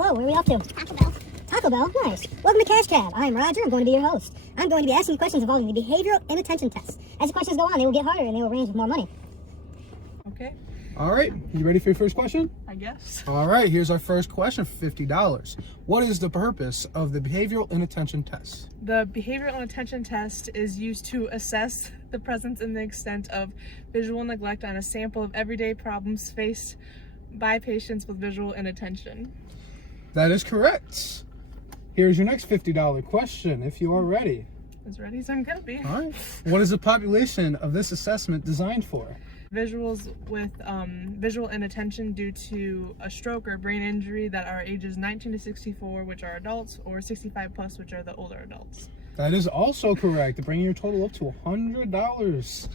Hello, where are we off to? Taco Bell. Taco Bell? Nice. Welcome to Cash Cab. I'm Roger. I'm going to be your host. I'm going to be asking you questions involving the behavioral inattention tests. As the questions go on, they will get harder and they will range with more money. Okay, All right, you ready for your first question? I guess. All right, here's our first question for $50. What is the purpose of the behavioral inattention test? The behavioral inattention test is used to assess the presence and the extent of visual neglect on a sample of everyday problems faced by patients with visual inattention. That is correct. Here's your next $50 question, if you are ready. As ready as I'm gonna be. All right. What is the population of this assessment designed for? Visuals with visual inattention due to a stroke or brain injury that are ages 19 to 64, which are adults, or 65 plus, which are the older adults. That is also correct, bringing your total up to $100.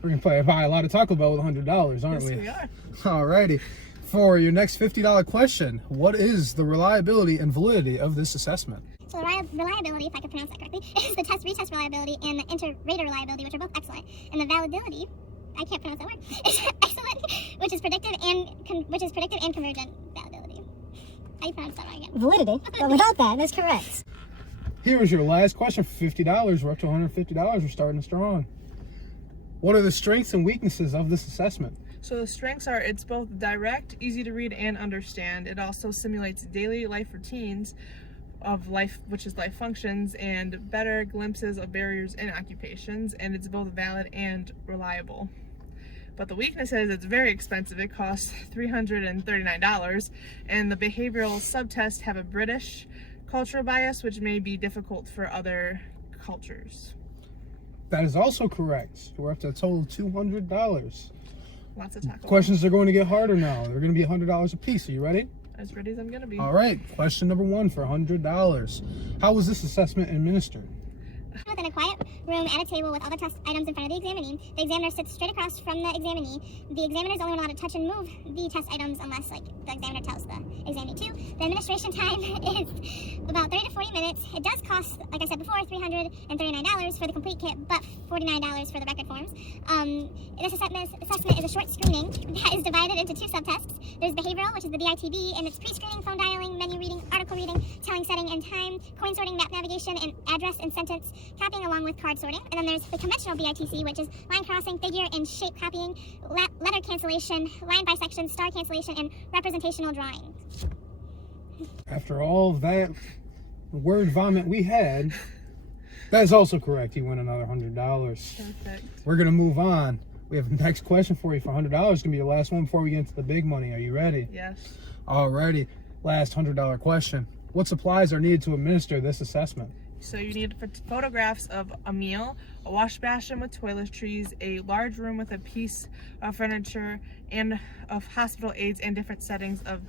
We're going to buy a lot of Taco Bell with $100, aren't Yes, we? we are. All righty. For your next $50 question, what is the reliability and validity of this assessment? So reliability, if I could pronounce that correctly, is the test-retest reliability and the inter-rater reliability, which are both excellent. And the validity, I can't pronounce that word, is excellent, which is predictive and convergent validity. How do you pronounce that one again? Validity? But without that, that's correct. Here is your last question for $50. We're up to $150. We're starting strong. What are the strengths and weaknesses of this assessment? So the strengths are it's both direct, easy to read and understand. It also simulates daily life routines of life, which is life functions, and better glimpses of barriers in occupations, and it's both valid and reliable. But the weakness is it's very expensive. It costs $339, and the behavioral subtests have a British cultural bias, which may be difficult for other cultures. That is also correct. We're up to a total of $200. Lots of taco. Questions are going to get harder now. They're going to be $100 a piece. Are you ready? As ready as I'm gonna be. All right. Question number 1 for $100. How was this assessment administered? Within a quiet room at a table with all the test items in front of the examinee, the examiner sits straight across from the examinee. The examiner is only allowed to touch and move the test items unless, the examiner tells the examinee to. The administration time is about 30 to 40 minutes. It does cost, like I said before, $339 for the complete kit, but $49 for the record forms. This assessment is a short screening that is divided into 2 subtests. There's behavioral, which is the BITB, and it's pre-screening, phone dialing, menu reading, article reading, telling, setting, and time, coin sorting, map navigation, and address and sentence copying along with card sorting. And then there's the conventional BITC, which is line crossing, figure and shape copying, letter cancellation, line bisection, star cancellation, and representational drawing. After all of that word vomit we had, that is also correct. You win another $100. Perfect. We're going to move on. We have the next question for you for $100. It's going to be the last one before we get into the big money. Are you ready? Yes. All righty. Last $100 question. What supplies are needed to administer this assessment? So you need photographs of a meal, a wash basin with toiletries, a large room with a piece of furniture, and of hospital aids and different settings of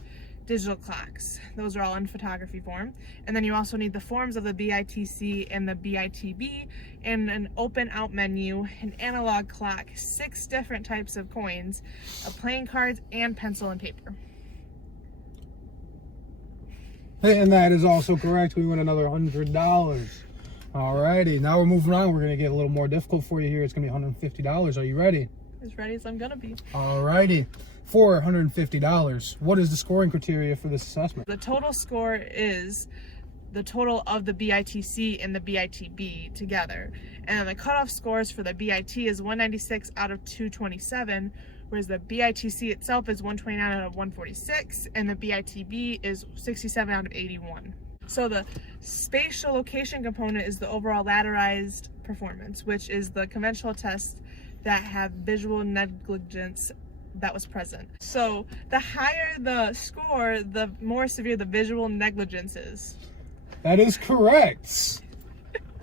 digital clocks. Those are all in photography form. And then you also need the forms of the BITC and the BITB, and an open out menu, an analog clock, 6 different types of coins, playing cards, and pencil and paper. And that is also correct. We win another $100. All righty. Now we're moving on. We're going to get a little more difficult for you here. It's going to be $150. Are you ready? As ready as I'm gonna be. All righty. For $150, what is the scoring criteria for this assessment? The total score is the total of the BITC and the BITB together. And the cutoff scores for the BIT is 196 out of 227, whereas the BITC itself is 129 out of 146, and the BITB is 67 out of 81. So the spatial location component is the overall ladderized performance, which is the conventional tests that have visual negligence that was present. So the higher the score, the more severe the visual negligence is. That is correct.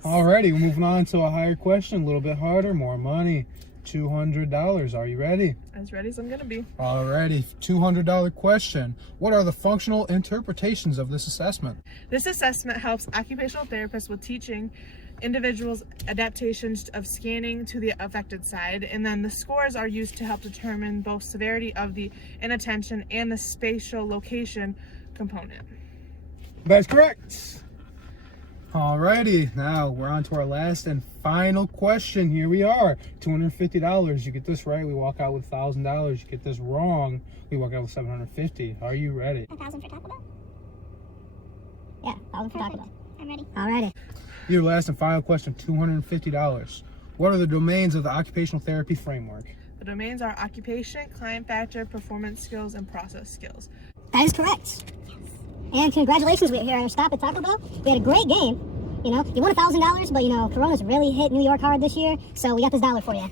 Alrighty, we're moving on to a higher question, a little bit harder, more money. $200. Are you ready? As ready as I'm gonna be. Alrighty, $200 question. What are the functional interpretations of this assessment? This assessment helps occupational therapists with teaching individuals adaptations of scanning to the affected side, and then the scores are used to help determine both severity of the inattention and the spatial location component. That's correct. Alrighty, now we're on to our last and final question. Here we are, $250. You get this right, we walk out with $1,000. You get this wrong, we walk out with $750. Are you ready? 1,000 for Taco Bell? Yeah, all for Taco Perfect. Bell. I'm ready. Alrighty. Your last and final question, $250. What are the domains of the occupational therapy framework? The domains are occupation, client factor, performance skills, and process skills. That is correct. And congratulations, we're here at our stop at Taco Bell. We had a great game. You know, you won $1,000, but you know, Corona's really hit New York hard this year, so we got this dollar for you.